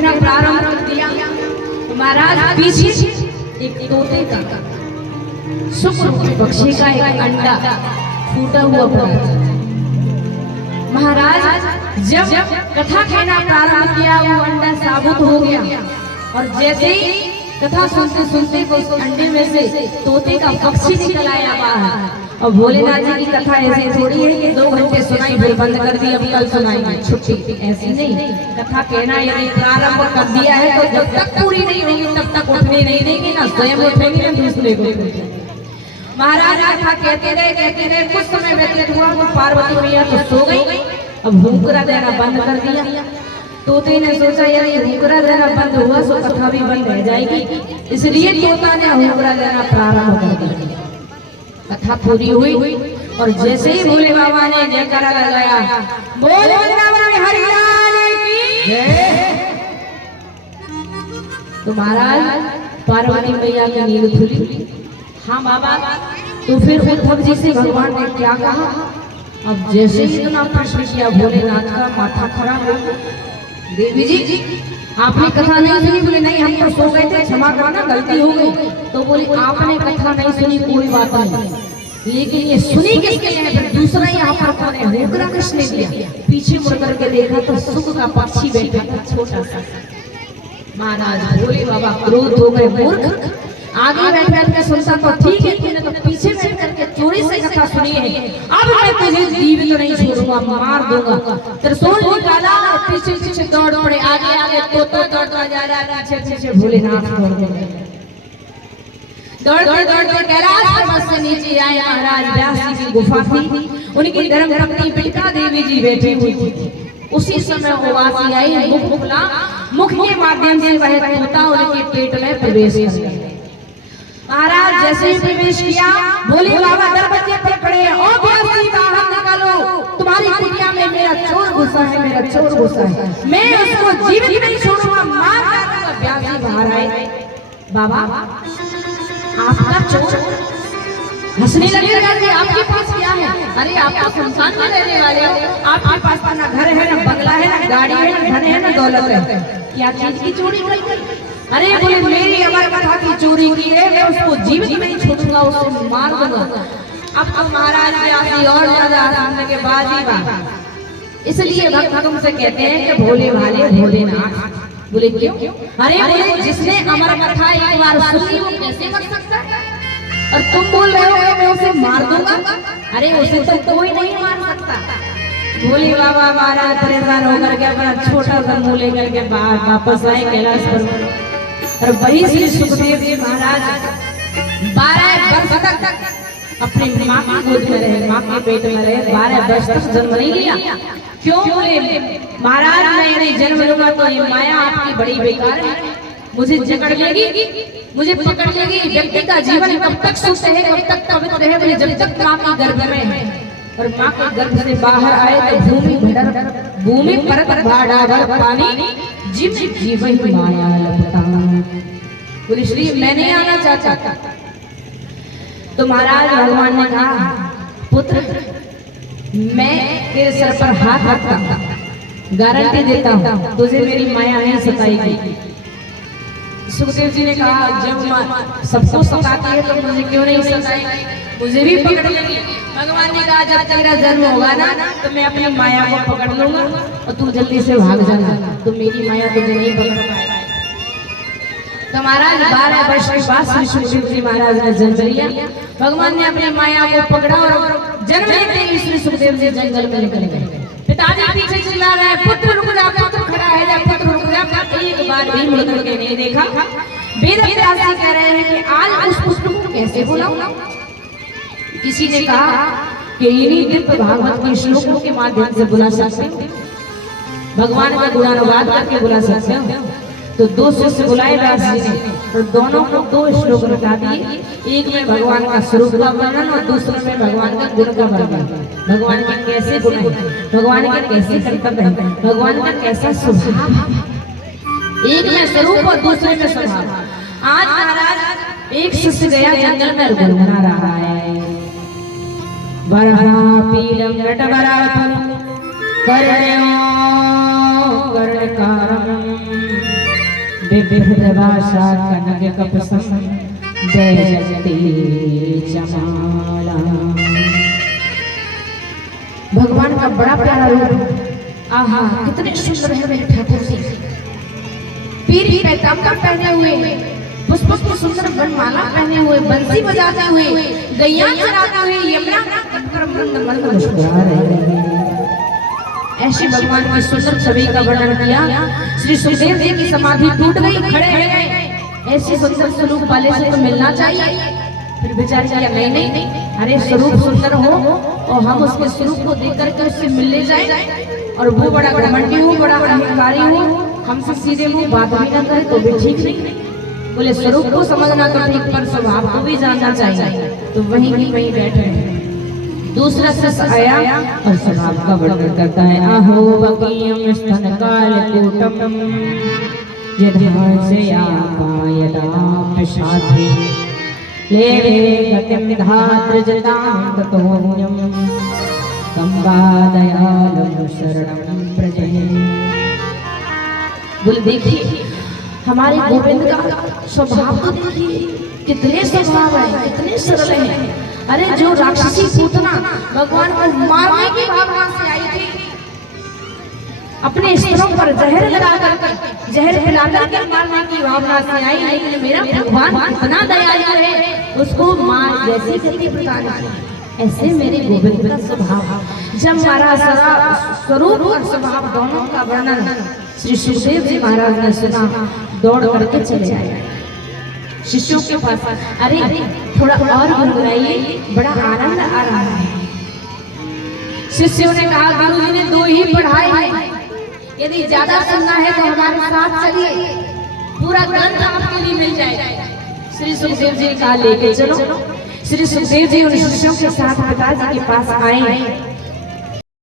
कहना प्रारंभ कर दिया तो महाराज पीछे एक तोते का शुक्र पक्षी का एक अंडा फूटा हुआ पड़ा। महाराज जब कथा कहना प्रारंभ किया वो अंडा साबुत हो गया और जैसे ही कथा सुनते सुनते उस अंडे में से तोते का पक्षी निकल आया बाहर। और भोलेनाथ जी की कथा ऐसी थोड़ी है कि 2 घंटे सुनाई फिर बंद कर दी, अब कल सुनाएंगे छुट्टी, ऐसी नहीं। कथा कहना यदि प्रारंभ कर दिया है तो जब तक पूरी नहीं होगी तब तक उठने नहीं देंगे, ना स्वयं उठेंगे ना दूसरे को। महाराज कथा कहते रहे कुछ समय व्यतीत हुआ तो पार्वती मैया तो सो गई। अब हुंकरा देना बंद कर दिया। तोते ने सोचा यार ये हुंकरा देना बंद हुआ तो कथा भी बंद रह जाएगी, इसलिए तोता ने हुंकरा देना प्रारंभ कर दिया। कथा पूरी हुई और जैसे ही भोले बाबा ने जयकारा लगाया, बोल वृंदावन हरि लाल की जय, तो महाराज पार्वती मैया की नींद खुली। हाँ बाबा, तो फिर उद्धव जी से भगवान ने क्या कहा? अब जैसे ही इतना प्रश्न किया भोलेनाथ का माथा खराब हो गया। देवी जी आपने कथा नहीं सुनी? बोले नहीं, हम तो सो गए थे, क्षमा करना गलती हो गई। तो बोले आपने कथा नहीं सुनी कोई बात नहीं, लेकिन ये सुनी किसके लिए? फिर दूसरा यहाँ पर कौन है? हुंकरा किसने दिया? पीछे मुड़ करके देखा तो सुख का पक्षी बैठा था छोटा सा। महाराज भोले बाबा क्रोध हो गए, मूर्ख, आगे बैठ के सुनता तो ठीक है, तूने तो पीछे बैठ करके चोरी से कथा सुनी है, अब मैं तुझे जीवित नहीं छोड़ूंगा, मार दूंगा। त्रिशूल निकाला और पीछे पीछे दौड़ पड़े, आगे आगे तोता दौड़ता जा रहा है, पीछे पीछे भोलेनाथ दौड़ते दौड़ते कैलाश पर्वत से नीचे आए। महाराज व्यास जी की गुफा थी, उनकी धर्म पत्नी बिलका देवी जी बैठी हुई थी। उसी समय वो वासी आई, मुख खुला, मुख के माध्यम से वह तोता उनके पेट में प्रवेश कर गया। महाराज जैसे ही प्रवेश किया, भोले बाबा दरवाजे पर खड़े, ओ व्यास जी बाहर निकालो, तुम्हारी कुटिया में मेरा चोर घुसा है, मेरा चोर घुसा है, मैं उसको जीवित नहीं छोड़ूंगा, मार डालूंगा। व्यास जी बाहर आए, बाबा आपका चोर? हंसने लगे, आपके पास क्या है? अरे आप तो संसार में रहने वाले हो, आपके पास ना घर है, ना बंगला है, ना गाड़ी है, ना धन है, ना दौलत है, क्या चीज की चोरी हुई? अरे बोले मेरी अमर कथा की चोरी की है, मैं उसको जीवित नहीं छोड़ूंगा, उसको मार दूंगा। अब तो महाराज व्यास और ज्यादा आसान के बाद ही बात, इसलिए भक्त तुमसे कहते हैं कि भोले भाले भोलेनाथ। बोले क्यों? अरे बोले जिसने अमर कथा एक बार सुनी वो कैसे मर सकता है? और तुम बोल रहे हो मैं उसे मार दूंगा? अरे उसे तो कोई नहीं मार सकता। भोले बाबा महाराज परेशान होकर के अपना छोटा सा मुंह लेकर के वापस आए कैलाश पर। और वही श्री सुखदेव जी महाराज 12 वर्ष तक अपनी माँ की गोद में रहे, माँ के पेट में रहे, 12 वर्ष तक जन्म नहीं लिया। क्यों? बोले महाराज मैं यदि जन्म लूंगा तो ये माया आपकी बड़ी बेकार है, मुझे जकड़ लेगी, मुझे पकड़ लेगी। व्यक्ति का जीवन कब तक सुख है, कब तक पवित्र है? बोले जब तक माँ के गर्भ में है। और माँ के गर्भ से बाहर आए तो भूमि पर भाड़ा पानी जीव जीवन माया लपटा। बोले श्री मैं नहीं आना चाहता। तो महाराज भगवान ने कहा पुत्र मैं तेरे सर पर हाथ रखता, गारंटी देता हूँ तुझे मेरी माया नहीं सताएगी। सुखदेव जी ने कहा जब सबको सताती है तो मुझे क्यों नहीं सताएगी, मुझे भी पकड़ लेगी। भगवान ने कहा जब तेरा जन्म होगा ना तो मैं अपनी माया को पकड़ लूंगा और तू जल्दी से भाग जाना, तो मेरी माया तुझे नहीं पकड़ पाएगी। तो महाराज 12 वर्ष के बाद श्री सुखदेव जी महाराज ने जन्म लिया। भगवान ने अपनी माया को पकड़ा और जन्म लेते ही श्री सुखदेव जी जंगल में निकल गए। पिताजी पीछे चिल्ला रहे हैं पुत्र रुक जा, पुत्र खड़ा है जा, पुत्र रुक जा। एक बार भी मुड़ करके नहीं देखा। वेद व्यास जी कह रहे हैं कि आज उस पुत्र को कैसे बुलाऊं? किसी ने कहा कि इन्हीं दिव्य भागवत के श्लोकों के माध्यम से बुला सकते हैं, भगवान का गुणानुवाद करके बुला सकते हैं। तो 2 शिष्य बुलाए व्यास जी ने, तो दोनों को 2 श्लोक बता दिए, एक में भगवान का स्वरूप का वर्णन और दूसरे में भगवान का गुण का वर्णन। भगवान के कैसे गुण है, भगवान के कैसे कर्तव्य है, भगवान का कैसा स्वभाव है, एक में स्वरूप और दूसरे में स्वभाव। आज महाराज एक शिष्य गया जंगल में गुनगुना रहा है, वरहा पीलम नटवरातु कर्ण्यो कर्णकारम विभ्रभाषा कनक कपसम जयते जमाला। भगवान का बड़ा प्यारा रूप, आहा कितने सुंदर है मेरे ठाकुर जी। पीरी पैतांबर पहने हुए, पुष्पों की सुंदर वनमाला पहने हुए, बंसी बजाते हुए, गैया चराते हुए यमुना तट पर मंद मुस्कुरा रहे हैं। ऐसे भगवान की सुंदर छवि का वर्णन किया। श्री सुखदेव जी की समाधि टूट गई, खड़े रह गए। ऐसे सुंदर स्वरूप वाले से तो मिलना चाहिए। फिर विचार किया नहीं, अरे स्वरूप सुंदर हो और हम उसके स्वरूप को देख करके उससे मिलने जाए, और वो बड़ा घमंडी हो, बड़ा अहंकारी हो, हमसे सीधे मुंह बात भी न करे तो भी ठीक नहीं। बोले स्वरूप को समझना तो ठीक, पर स्वभाव को भी जानना चाहिए। तो वहीं की वहीं बैठे हैं। दूसरा शिष्य आया और स्वभाव का वर्णन करता है। आहो बकीयम स्तन काल कूटम यदा से आपायदा प्रसादे लेवे गतिम धात्र जतां ततोन्यम कंबादयालम शरणं प्रजहे। बोले देखिए हमारे गोविंद का स्वभाव तो देखिए, कितने स्वभाव है, कितने सरल है। अरे जो राक्षसी पूतना भगवान को मारने की भावना से आई थी, अपने स्तनों पर जहर लगा करके, जहर पिला करके मारने की भावना से आई, लेकिन मेरा भगवान इतना दयालु है, उसको मार जैसी गति प्रदान की। ऐसे मेरे गोविंद का स्वभाव। जब महाराज स्वरूप और स्वभाव दोनों का वर्णन श्री सुखदेव जी महाराज ने सुना, दौड़ करके चले आए शिष्यों के पास। अरे थोड़ा और गुनगुनाइए, बड़ा आनंद आ रहा है। शिष्यों ने कहा गुरु जी ने 2 ही पढ़ाए हैं, यदि ज्यादा सुनना है तो हमारे साथ चलिए, पूरा ग्रंथ आपके लिए मिल जाएगा। श्री सुखदेव जी कहा लेके चलो। श्री सुखदेव जी उन शिष्यों के साथ पिताजी के पास आए।